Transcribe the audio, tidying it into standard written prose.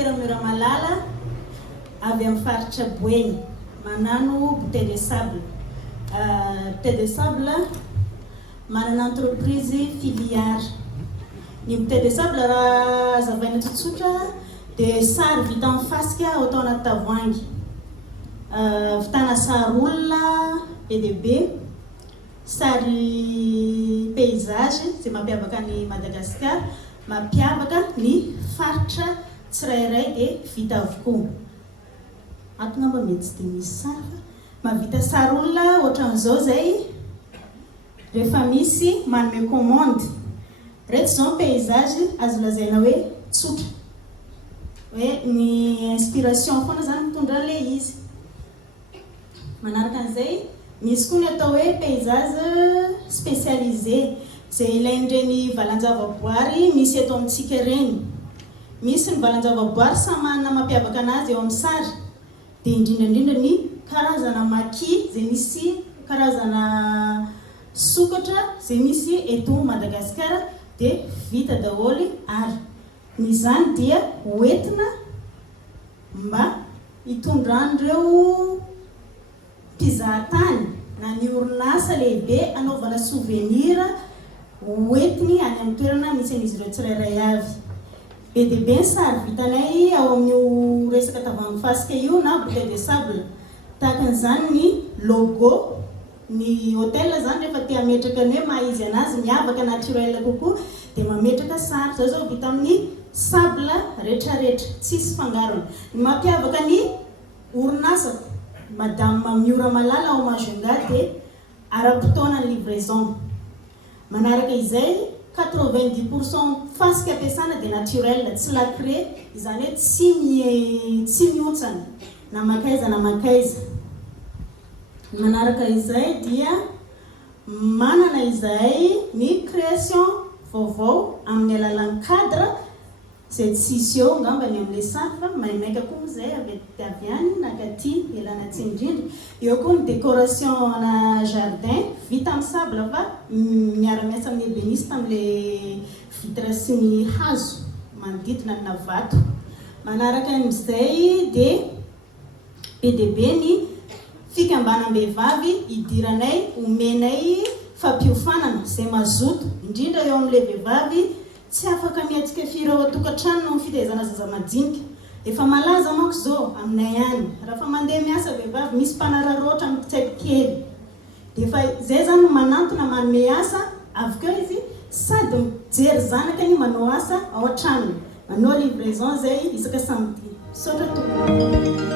Docteur Muramalala avy amin'ny faritra Boeny manano bouteille de sable. Bouteille de sable manana entreprise filiale. Ny bouteille de sable raha azavaina tsotsotra dia sary vita amin'ny fasika atao anaty tavoahangy. Vitana sary olona be dia be, sary paysage izay mampiavaka ny Madagasikara, mampiavaka ny faritra tsirairay dia vita avokoa. Ato ngamba mety tsy dia misy sary fa mahavita sary olona ohatran'izao zay rehefa misy manome commande. Reto zao paysage azo lazaina hoe tsotra, hoe ny inspiration foana zany mitondra an'ilay izy. Manaraka an'izay misy koa ny atao hoe paysage spécialisé izay ilain'ireny valan-javaboary misy eto amintsika reny. Misy ny valan-javaboary samy manana mampiavaka anazy eo amin'ny sary, dia indrindrandrindra ny karazana maki izay misy karazana sokatra izay misy eto Madagasikara dia vita daholo ary izany dia hoentina mba hitondran'ireo mpizahatany na ny orinasa lehibe anaovana souvenir hoentiny any amin'ny toerana misy an'izy ireo tsirairay avy. Be dia be ny sary vitanay ao amin'io resaka tavoahangy fasika io na bouteille de sable. Tahakan'izany ny logo, ny hôtel zany rehefa te hametraka ny hoe maha-izy anazy miavaka naturel kokoa dia mametraka sary. Zao zao vita amin'ny sable rehetrarehetra, tsisy fangarony. Ny mampiavaka ny orinasa Madame Muramalala ao Majunga dia ara-potoana ny livraison. Manaraka izay 90% fasika ampiasana dia naturel, tsy lacré, izany hoe tsy mihontsana na makaiza na makaiza. Manaraka izay dia manana izay ny création vaovao amin'ny alalan'ny cadre izay tsisy eo ngambany amin'ilay sary fa maimaika koa izay avy any nakaty elana tsindrindra. Eo koa ny décoration ana jardin vita amin'ny sable fa miara-miasa amin'ny ébéniste amin'ilay vitre sy ny hazo manodidina na vato. Manaraka amin'izay dia be dia be ny fikambanam-behivavy idiranay, omenay fampiofanana izay mazoto indrindra eo amin'ilay vehivavy tsy afaka miatsika firy ao an-tokantrano no fitaizana zaza madinika. Efa malaza manko zao aminay any, raha fa mandeha miasa vehivavy misy mpanararoatra amin'ny tsaiko kely. Dia efa izay zany no manantona manome asa, avy keo izy sady mijery zanakany manao asa ao an-tranony, manao livraison zay isaka samedi. Misaotra tompoko.